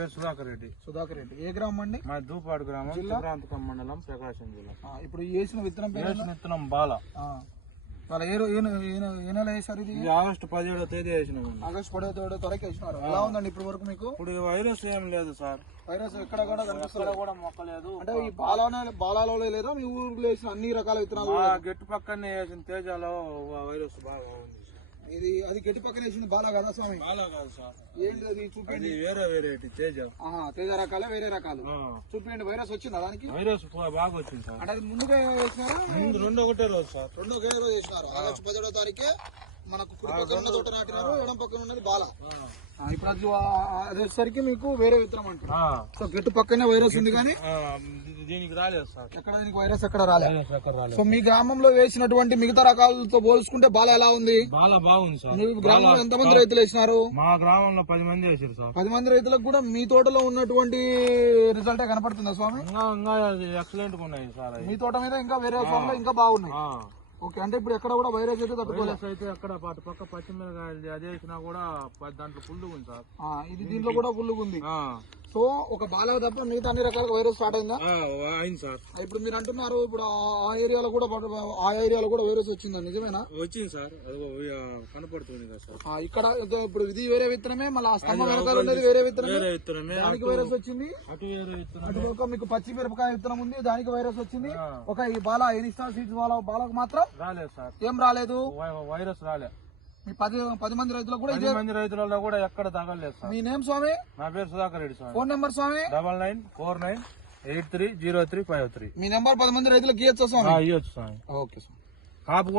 పేరు సుధాకర్ రెడ్డి. సుధాకర్ రెడ్డి. ఏ గ్రామం అండి? మా దూపాడు గ్రామం? త్రిపురాంతకం మండలం ప్రకాశం జిల్లా. ఆ, ఇప్పుడు వేసిన విత్తనం పేరు వేసిన విత్తనం బాల. ఆ. వాళ్ళ ఏ రో- ఏ నె- ఏ నె- ఏ నెల వేసారు ఇది? ఇది ఆగస్టు పదిహేడో తేదీ వేసినామండి ఆగస్ట్ పదో తేదీ త్వరకి వేసినారు. ఎలా ఉందండి ఇప్పటి వరకు మీకు? ఇప్పుడు ఈ వైరస్ ఏం లేదు సార్. వైరస్ ఎక్కడ కూడా కనిపిస్తుంది ఎక్కడ కూడా మొక్కలేదు. అంటే ఈ బాలానే బాలాలో లేదా మీ ఊర్లో వేసిన అన్ని రకాల విత్తనాలు మా గెట్టు పక్కనే వేసిన తేజాలో వైరస్ బాగా ఉంది. ఇది అది గట్టి పక్కన వేసింది బాలా కదా స్వామి బాలా కాదు సార్ ఏంటి అది చూపించండి వేరే వేరేటి తేజ. తేజ రకాలే వేరే రకాలు. చూపించండి వైరస్ వచ్చిందా దానికి? వైరస్ బాగా వచ్చింది సార్. అంటే అది ముందుగా వేసినారా? ముందు రెండు ఒకటే రోజు సార్. రెండో ఒకే రోజు వేసినారు. ఆగస్టు పదిహేడో తారీఖే మనకు కుడి పక్కన ఉన్న తోట నాటినారు ఎడం పక్కన ఉన్నది బాల. ఇప్పుడు అది ఆ- అది వచ్చేసరికి మీకు వేరే విత్తనం అంటారు. సో గట్టు పక్కనే వైరస్ ఉంది కానీ దీనికి రాలేదు సార్. ఎక్కడ దీనికి వైరస్ ఎక్కడ రాలేదు సో మీ గ్రామంలో వేసినటువంటి మిగతా రకాలతో పోల్చుకుంటే బాల ఎలా ఉంది? బాగా బాగుంది సార్. మీ గ్రామంలో ఎంతమంది రైతులు వేసినారు? మా గ్రామంలో పది మంది వేసారు సార్. పది మంది రైతులకు కూడా మీ తోటలో ఉన్నటువంటి రిజల్టే కనపడుతుందా స్వామి? ఎక్సలెంట్గా ఉన్నాయి సార్ మీ తోట మీద ఇంకా వేరే ఇంకా బాగున్నాయి. ఓకే అంటే ఇప్పుడు ఎక్కడ కూడా వైరస్ అయితే తట్టుకోలేదు వైరస్ అయితే అక్కడ అటు పక్క పచ్చిమిరకాయలు అది వేసినా కూడా దాంట్లో ఉంది సార్. ఇది దీంట్లో కూడా ఆ. సో ఒక బాల తప్ప మిగతా అన్ని రకాల వైరస్ స్టార్ట్ అయిందా? అయింది సార్. ఇప్పుడు మీరు అంటున్నారు ఇప్పుడు ఆ- ఏరియాలో కూడా ఆ ఏరియాలో కూడా వైరస్ వచ్చిందా? నిజమేనా? వచ్చింది సార్. కనపడుతుంది సార్. ఇక్కడ ఇప్పుడు ఇది వేరే విత్తనమే మళ్ళీ ఆ స్తంభం వెనకాల ఉండేది వేరే విత్తనమే? దానికి వైరస్ వచ్చింది? అటు వేరే విత్తనం అటు ఒక మీకు పచ్చి మిరపకాయ విత్తనం ఉంది దానికి వైరస్ వచ్చింది. ఒక ఈ బాల ఎనిస్టా సీడ్స్ బాల బాలకు మాత్రం రాలేదు సార్. ఏం రాలేదు? వైరస్ రాలే. మీ పది పది మంది రైతులకు కూడా పది ఇదే మంది రైతులలో కూడా ఎక్కడ తగలేదు సార్. మీ నేమ్ స్వామి? నా పేరు Sudhakar Reddy sir phone number స్వామి? Double nine four nine eight three zero three five three. మీ నెంబర్ పది మంది రైతులకు ఇవ్వచ్చు స్వామి? ఇవ్వచ్చు సార్ ఓకే స్వామి. కాపు